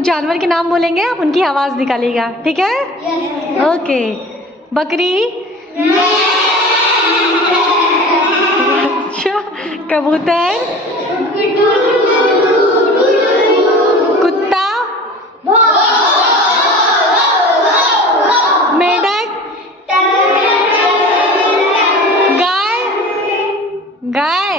कुछ जानवर के नाम बोलेंगे, आप उनकी आवाज निकालिएगा, ठीक है? ओके। बकरी, अच्छा, कबूतर, कुत्ता, मेंढक, गाय, गाय,